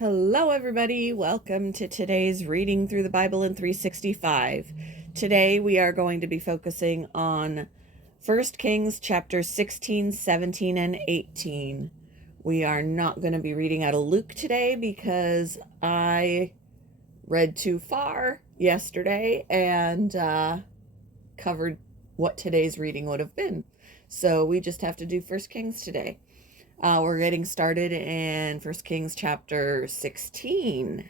Hello, everybody. Welcome to today's Reading Through the Bible in 365. Today we are going to be focusing on 1 Kings chapters 16, 17, and 18. We are not going to be reading out of Luke today because I read too far yesterday and covered what today's reading would have been. So we just have to do 1 Kings today. We're getting started in 1 Kings chapter 16.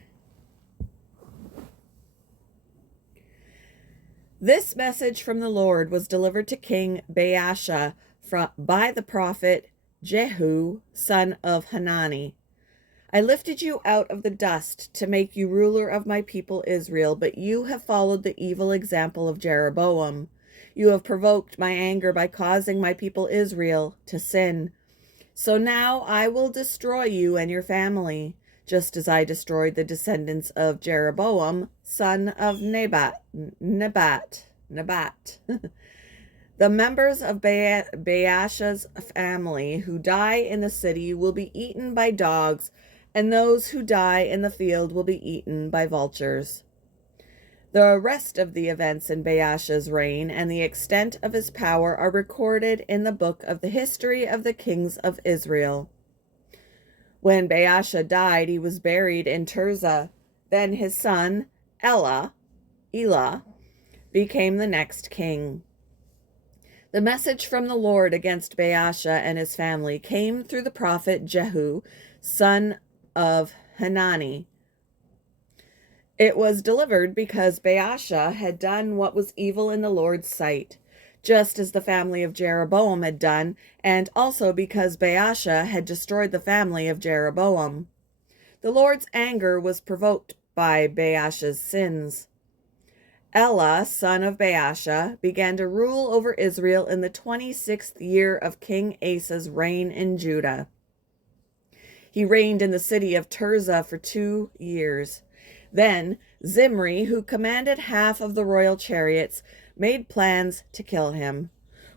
This message from the Lord was delivered to King Baasha by the prophet Jehu, son of Hanani. I lifted you out of the dust to make you ruler of my people Israel, but you have followed the evil example of Jeroboam. You have provoked my anger by causing my people Israel to sin. So now I will destroy you and your family, just as I destroyed the descendants of Jeroboam, son of Nebat. The members of Baasha's family who die in the city will be eaten by dogs, and those who die in the field will be eaten by vultures. The rest of the events in Baasha's reign and the extent of his power are recorded in the book of the history of the kings of Israel. When Baasha died, he was buried in Tirzah. Then his son, Elah, became the next king. The message from the Lord against Baasha and his family came through the prophet Jehu, son of Hanani. It was delivered because Baasha had done what was evil in the Lord's sight, just as the family of Jeroboam had done, and also because Baasha had destroyed the family of Jeroboam. The Lord's anger was provoked by Baasha's sins. Elah, son of Baasha, began to rule over Israel in the 26th year of King Asa's reign in Judah. He reigned in the city of Tirzah for 2 years. Then Zimri, who commanded half of the royal chariots, made plans to kill him.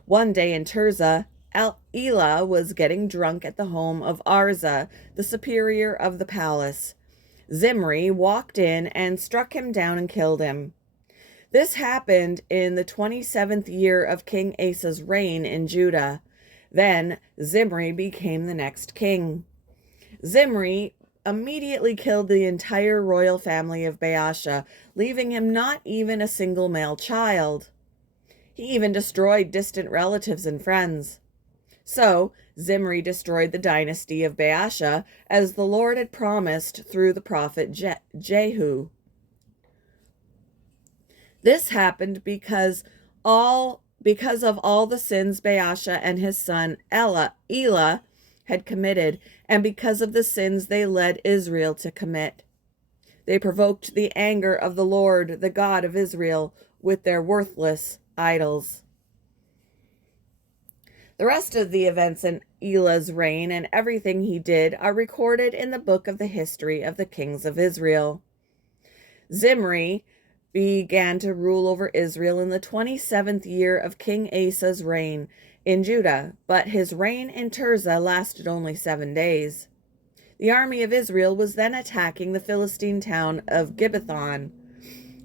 One day in Tirzah, Elah was getting drunk at the home of Arza, the superior of the palace. Zimri walked in and struck him down and killed him. This happened in the 27th year of King Asa's reign in Judah. Then Zimri became the next king. Zimri immediately killed the entire royal family of Baasha, leaving him not even a single male child. He even destroyed distant relatives and friends. So Zimri destroyed the dynasty of Baasha, as the Lord had promised through the prophet Jehu. This happened because of all the sins Baasha and his son Elah had committed, and because of the sins they led Israel to commit. They provoked the anger of the Lord, the God of Israel, with their worthless idols. The rest of the events in Elah's reign and everything he did are recorded in the book of the history of the kings of Israel. Zimri began to rule over Israel in the 27th year of King Asa's reign in Judah, but his reign in Tirzah lasted only 7 days. The army of Israel was then attacking the Philistine town of Gibbethon.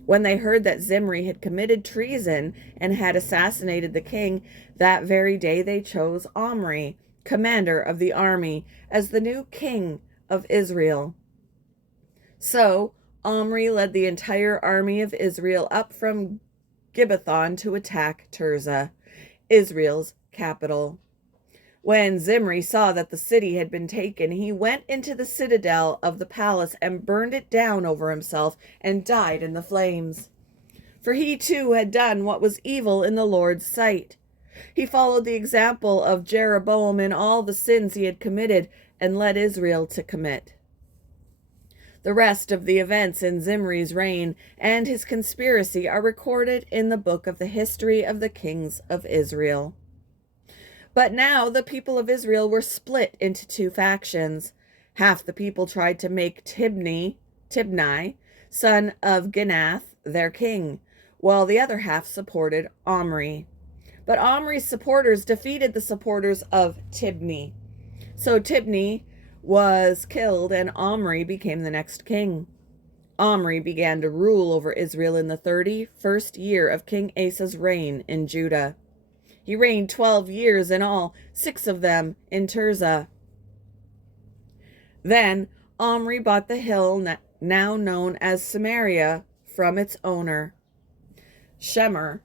When they heard that Zimri had committed treason and had assassinated the king, that very day they chose Omri, commander of the army, as the new king of Israel. So Omri led the entire army of Israel up from Gibbethon to attack Tirzah, Israel's capital. When Zimri saw that the city had been taken, he went into the citadel of the palace and burned it down over himself and died in the flames. For he too had done what was evil in the Lord's sight. He followed the example of Jeroboam in all the sins he had committed and led Israel to commit. The rest of the events in Zimri's reign and his conspiracy are recorded in the book of the history of the kings of Israel. But now the people of Israel were split into 2 factions. Half the people tried to make Tibni, son of Ginath, their king, while the other half supported Omri. But Omri's supporters defeated the supporters of Tibni. So Tibni was killed, and Omri became the next king. Omri began to rule over Israel in the 31st year of King Asa's reign in Judah. He reigned 12 years in all, 6 of them in Tirzah. Then Omri bought the hill now known as Samaria from its owner, Shemer,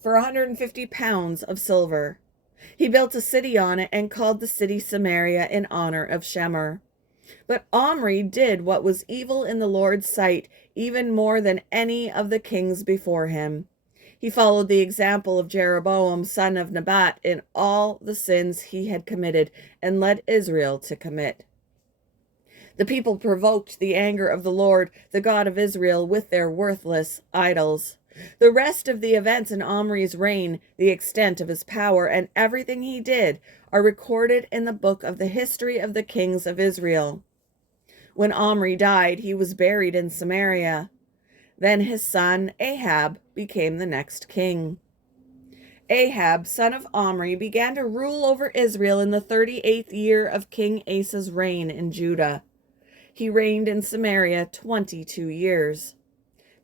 for 150 pounds of silver. He built a city on it and called the city Samaria in honor of Shemer. But Omri did what was evil in the Lord's sight, even more than any of the kings before him. He followed the example of Jeroboam, son of Nebat, in all the sins he had committed and led Israel to commit. The people provoked the anger of the Lord, the God of Israel, with their worthless idols. The rest of the events in Omri's reign, the extent of his power, and everything he did are recorded in the book of the history of the kings of Israel. When Omri died, he was buried in Samaria. Then his son Ahab became the next king. Ahab, son of Omri, began to rule over Israel in the 38th year of King Asa's reign in Judah. He reigned in Samaria 22 years.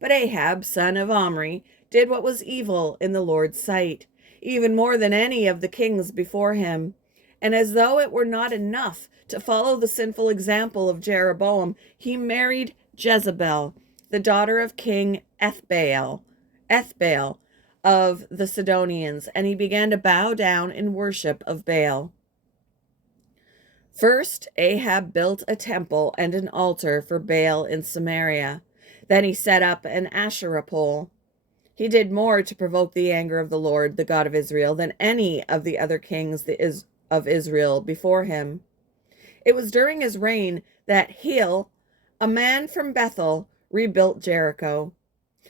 But Ahab, son of Omri, did what was evil in the Lord's sight, even more than any of the kings before him. And as though it were not enough to follow the sinful example of Jeroboam, he married Jezebel, the daughter of King Ethbaal of the Sidonians, and he began to bow down in worship of Baal. First, Ahab built a temple and an altar for Baal in Samaria. Then he set up an Asherah pole. He did more to provoke the anger of the Lord, the God of Israel, than any of the other kings of Israel before him. It was during his reign that Hiel, a man from Bethel, rebuilt Jericho.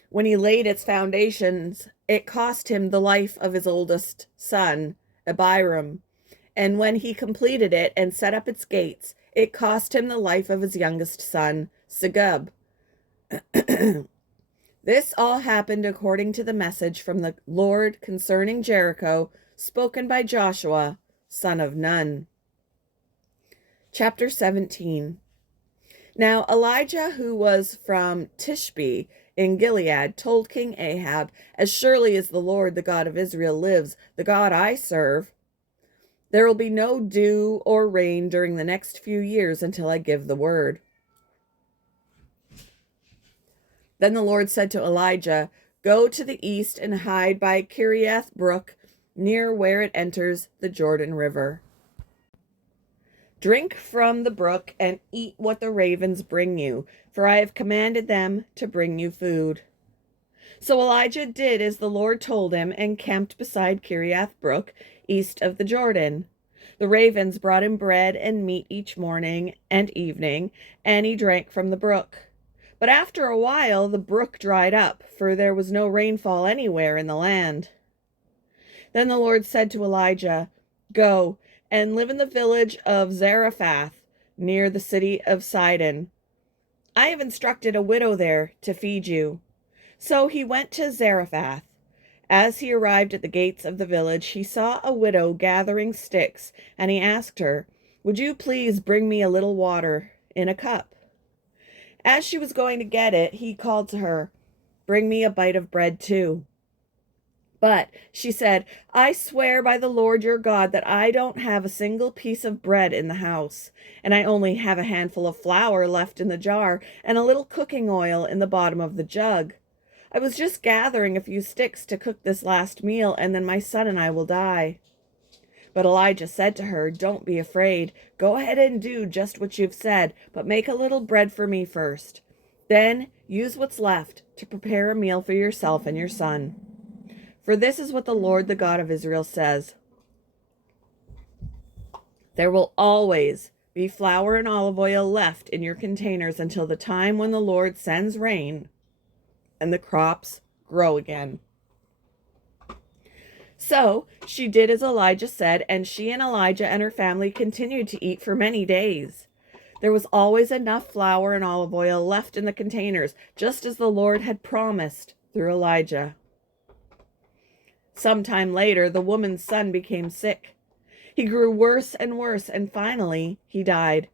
When he laid its foundations, it cost him the life of his oldest son, Abiram. And when he completed it and set up its gates, it cost him the life of his youngest son, Segub. This all happened according to the message from the Lord concerning Jericho, spoken by Joshua, son of Nun. Chapter 17. Now Elijah, who was from Tishbe in Gilead, told King Ahab, "As surely as the Lord, the God of Israel, lives, the God I serve, there will be no dew or rain during the next few years until I give the word." Then the Lord said to Elijah, "Go to the east and hide by Kiriath Brook, near where it enters the Jordan River. Drink from the brook and eat what the ravens bring you, for I have commanded them to bring you food." So Elijah did as the Lord told him and camped beside Kiriath Brook, east of the Jordan. The ravens brought him bread and meat each morning and evening, and he drank from the brook. But after a while the brook dried up, for there was no rainfall anywhere in the land. Then the Lord said to Elijah, "Go and live in the village of Zarephath, near the city of Sidon. I have instructed a widow there to feed you." So he went to Zarephath. As he arrived at the gates of the village, he saw a widow gathering sticks, and he asked her, "Would you please bring me a little water in a cup?" As she was going to get it, he called to her, "Bring me a bite of bread too." But she said, "I swear by the Lord your God that I don't have a single piece of bread in the house, and I only have a handful of flour left in the jar and a little cooking oil in the bottom of the jug. I was just gathering a few sticks to cook this last meal, and then my son and I will die." But Elijah said to her, "Don't be afraid. Go ahead and do just what you've said, but make a little bread for me first. Then use what's left to prepare a meal for yourself and your son. For this is what the Lord, the God of Israel, says: There will always be flour and olive oil left in your containers until the time when the Lord sends rain and the crops grow again." So she did as Elijah said, and she and Elijah and her family continued to eat for many days. There was always enough flour and olive oil left in the containers, just as the Lord had promised through Elijah. Sometime later, the woman's son became sick. He grew worse and worse, and finally he died.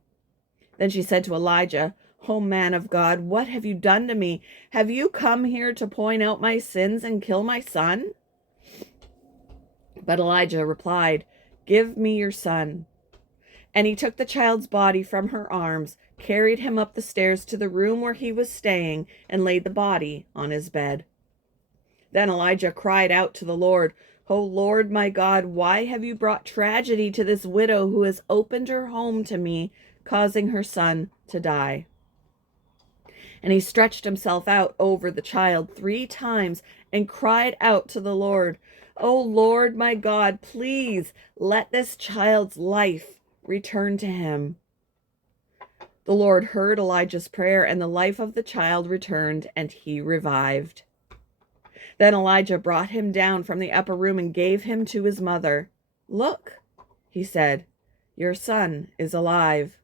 Then she said to Elijah, "O man of God, what have you done to me? Have you come here to point out my sins and kill my son?" But Elijah replied, "Give me your son." And he took the child's body from her arms, carried him up the stairs to the room where he was staying, and laid the body on his bed. Then Elijah cried out to the Lord, "O Lord my God, why have you brought tragedy to this widow who has opened her home to me, causing her son to die?" And he stretched himself out over the child 3 times and cried out to the Lord, "O Lord my God, please let this child's life return to him." The Lord heard Elijah's prayer, and the life of the child returned, and he revived. Then Elijah brought him down from the upper room and gave him to his mother. "Look," he said, "your son is alive."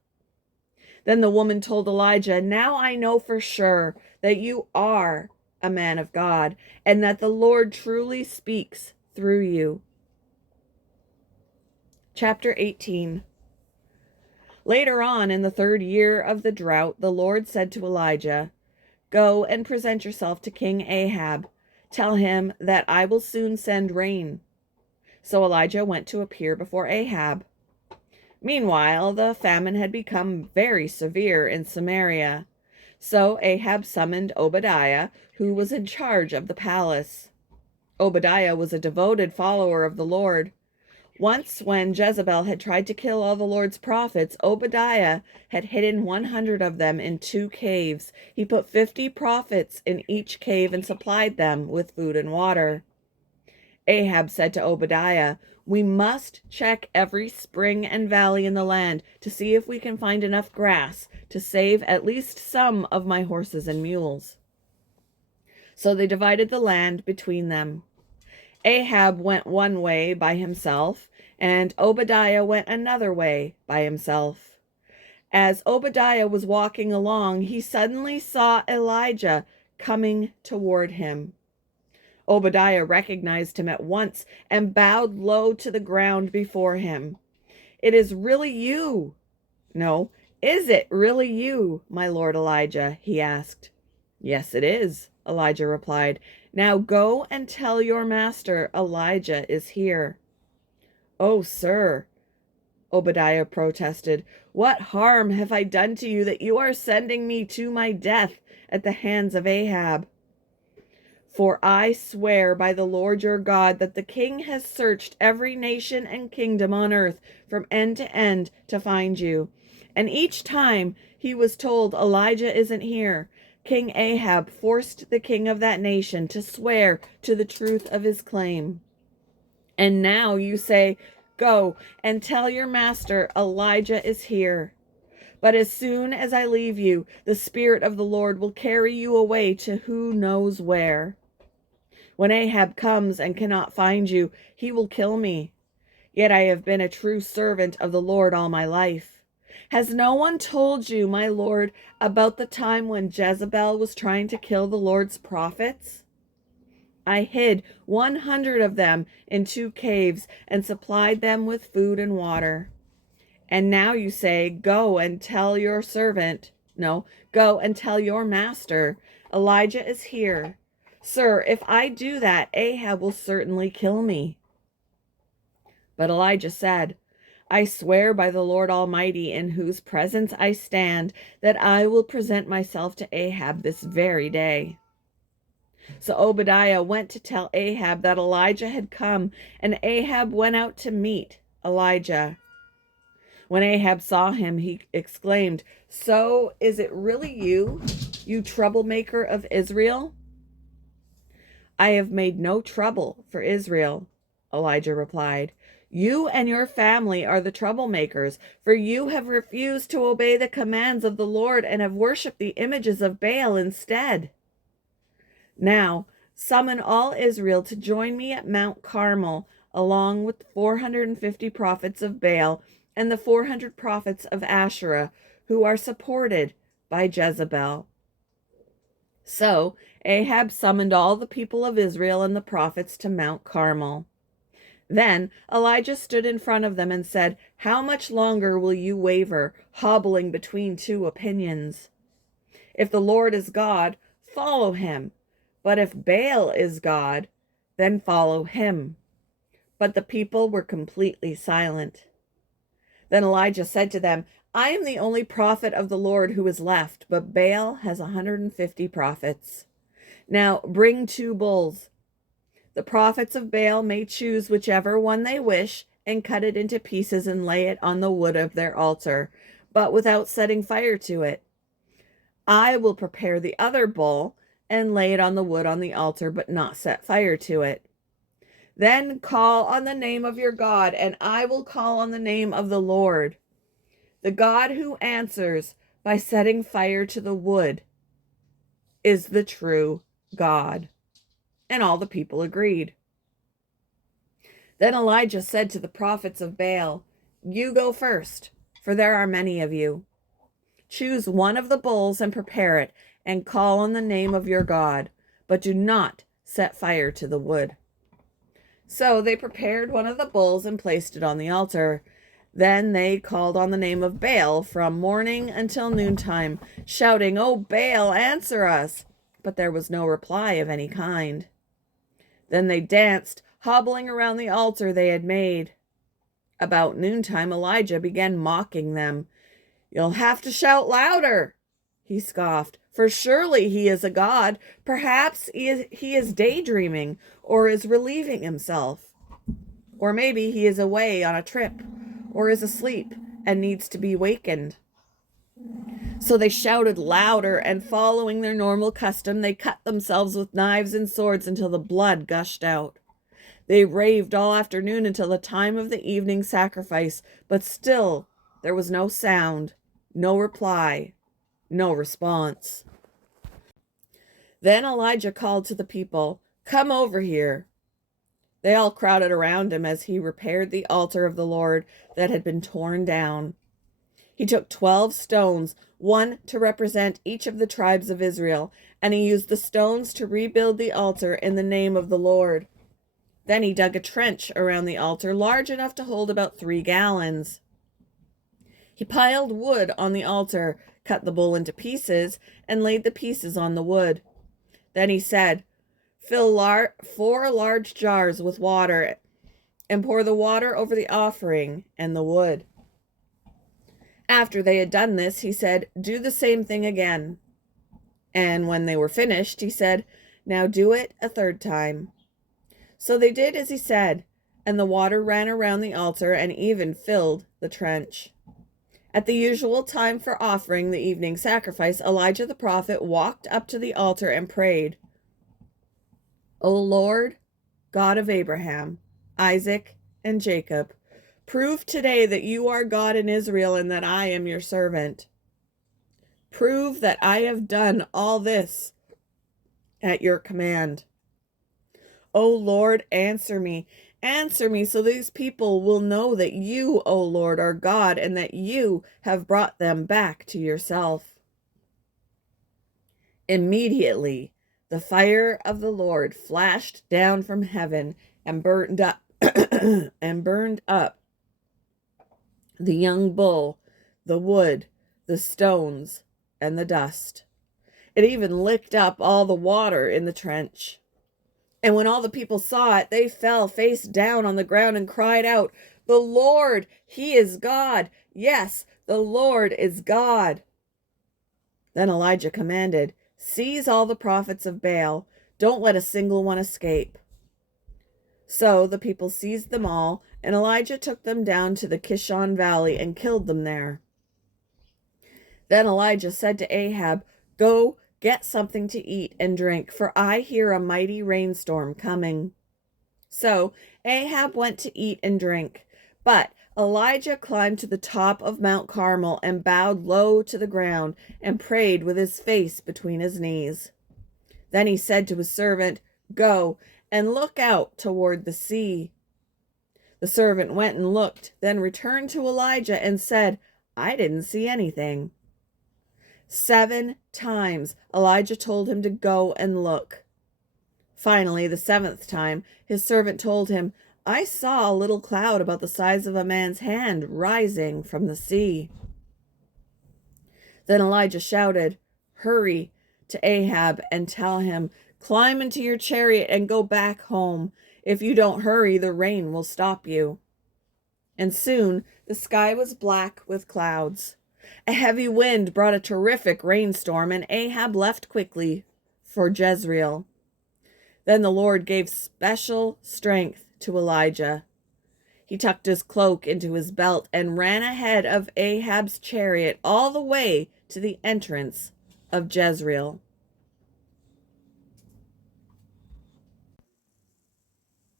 Then the woman told Elijah, "Now I know for sure that you are a man of God, and that the Lord truly speaks through you." Chapter 18. Later on, in the 3rd year of the drought, the Lord said to Elijah, "Go and present yourself to King Ahab. Tell him that I will soon send rain." So Elijah went to appear before Ahab. Meanwhile, the famine had become very severe in Samaria. So Ahab summoned Obadiah, who was in charge of the palace. Obadiah was a devoted follower of the Lord. Once, when Jezebel had tried to kill all the Lord's prophets, Obadiah had hidden 100 of them in 2 caves. He put 50 prophets in each cave and supplied them with food and water. Ahab said to Obadiah, "We must check every spring and valley in the land to see if we can find enough grass to save at least some of my horses and mules." So they divided the land between them. Ahab went one way by himself, and Obadiah went another way by himself. As Obadiah was walking along, he suddenly saw Elijah coming toward him. Obadiah recognized him at once and bowed low to the ground before him. "It is really you." "No, is it really you, my lord Elijah?" he asked. "Yes, it is," Elijah replied. "Now go and tell your master Elijah is here." "Oh, sir," Obadiah protested, "what harm have I done to you that you are sending me to my death at the hands of Ahab? For I swear by the Lord your God that the king has searched every nation and kingdom on earth from end to end to find you. And each time he was told Elijah isn't here, King Ahab forced the king of that nation to swear to the truth of his claim. And now you say, 'Go and tell your master Elijah is here.' But as soon as I leave you, the Spirit of the Lord will carry you away to who knows where. When Ahab comes and cannot find you, he will kill me. Yet I have been a true servant of the Lord all my life. Has no one told you, my Lord, about the time when Jezebel was trying to kill the Lord's prophets? I hid 100 of them in 2 caves and supplied them with food and water. And now you say, go and tell your master, Elijah is here. Sir, if I do that, Ahab will certainly kill me." But Elijah said, "I swear by the Lord Almighty, in whose presence I stand, that I will present myself to Ahab this very day." So Obadiah went to tell Ahab that Elijah had come, and Ahab went out to meet Elijah. When Ahab saw him, he exclaimed, "So is it really you, you troublemaker of Israel?" "I have made no trouble for Israel," Elijah replied. "You and your family are the troublemakers, for you have refused to obey the commands of the Lord and have worshipped the images of Baal instead. Now, summon all Israel to join me at Mount Carmel, along with the 450 prophets of Baal and the 400 prophets of Asherah, who are supported by Jezebel." So Ahab summoned all the people of Israel and the prophets to Mount Carmel. Then Elijah stood in front of them and said, "How much longer will you waver, hobbling between two opinions? If the Lord is God, follow him. But if Baal is God, then follow him." But the people were completely silent. Then Elijah said to them, "I am the only prophet of the Lord who is left, but Baal has 150 prophets. Now bring 2 bulls. The prophets of Baal may choose whichever one they wish and cut it into pieces and lay it on the wood of their altar, but without setting fire to it. I will prepare the other bull and lay it on the wood on the altar, but not set fire to it. Then call on the name of your God, and I will call on the name of the Lord. The God who answers by setting fire to the wood is the true God." And all the people agreed. Then Elijah said to the prophets of Baal, "You go first, for there are many of you. Choose one of the bulls and prepare it, and call on the name of your God, but do not set fire to the wood." So they prepared one of the bulls and placed it on the altar. Then they called on the name of Baal from morning until noontime, shouting, "O Baal, answer us!" But there was no reply of any kind. Then they danced, hobbling around the altar they had made. About noontime, Elijah began mocking them. "You'll have to shout louder," he scoffed, "for surely he is a god. Perhaps he is daydreaming or is relieving himself. Or maybe he is away on a trip or is asleep and needs to be wakened." So they shouted louder, and following their normal custom, they cut themselves with knives and swords until the blood gushed out. They raved all afternoon until the time of the evening sacrifice, but still there was no sound, no reply, no response. Then Elijah called to the people, "Come over here." They all crowded around him as he repaired the altar of the Lord that had been torn down. He took 12 stones, one to represent each of the tribes of Israel, and he used the stones to rebuild the altar in the name of the Lord. Then he dug a trench around the altar large enough to hold about 3 gallons. He piled wood on the altar, cut the bull into pieces, and laid the pieces on the wood. Then he said, "Fill 4 large jars with water and pour the water over the offering and the wood." After they had done this, he said, "Do the same thing again." And when they were finished, he said, "Now do it a 3rd time." So they did as he said, and the water ran around the altar and even filled the trench. At the usual time for offering the evening sacrifice, Elijah the prophet walked up to the altar and prayed, "O Lord, God of Abraham, Isaac, and Jacob, prove today that you are God in Israel and that I am your servant. Prove that I have done all this at your command. O Lord, answer me. Answer me so these people will know that you, O Lord, are God and that you have brought them back to yourself." Immediately, the fire of the Lord flashed down from heaven and burned up the young bull, the wood, the stones, and the dust. It even licked up all the water in the trench. And when all the people saw it, they fell face down on the ground and cried out, "The Lord, he is God. Yes, the Lord is God." Then Elijah commanded, "Seize all the prophets of Baal. Don't let a single one escape." So the people seized them all, and Elijah took them down to the Kishon Valley and killed them there. Then Elijah said to Ahab, "Go, get something to eat and drink, for I hear a mighty rainstorm coming." So Ahab went to eat and drink, but Elijah climbed to the top of Mount Carmel and bowed low to the ground and prayed with his face between his knees. Then he said to his servant, "Go and look out toward the sea." The servant went and looked, then returned to Elijah and said, "I didn't see anything." 7 times Elijah told him to go and look. Finally, the 7th time, his servant told him, I saw a little cloud about the size of a man's hand rising from the sea." Then Elijah shouted, "Hurry to Ahab and tell him, 'Climb into your chariot and go back home. If you don't hurry, the rain will stop you.'" And soon the sky was black with clouds. A heavy wind brought a terrific rainstorm, and Ahab left quickly for Jezreel. Then the Lord gave special strength to Elijah. He tucked his cloak into his belt and ran ahead of Ahab's chariot all the way to the entrance of Jezreel.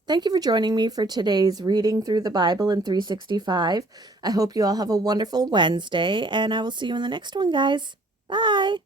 Thank you for joining me for today's reading through the Bible in 365. I hope you all have a wonderful Wednesday, and I will see you in the next one, guys. Bye.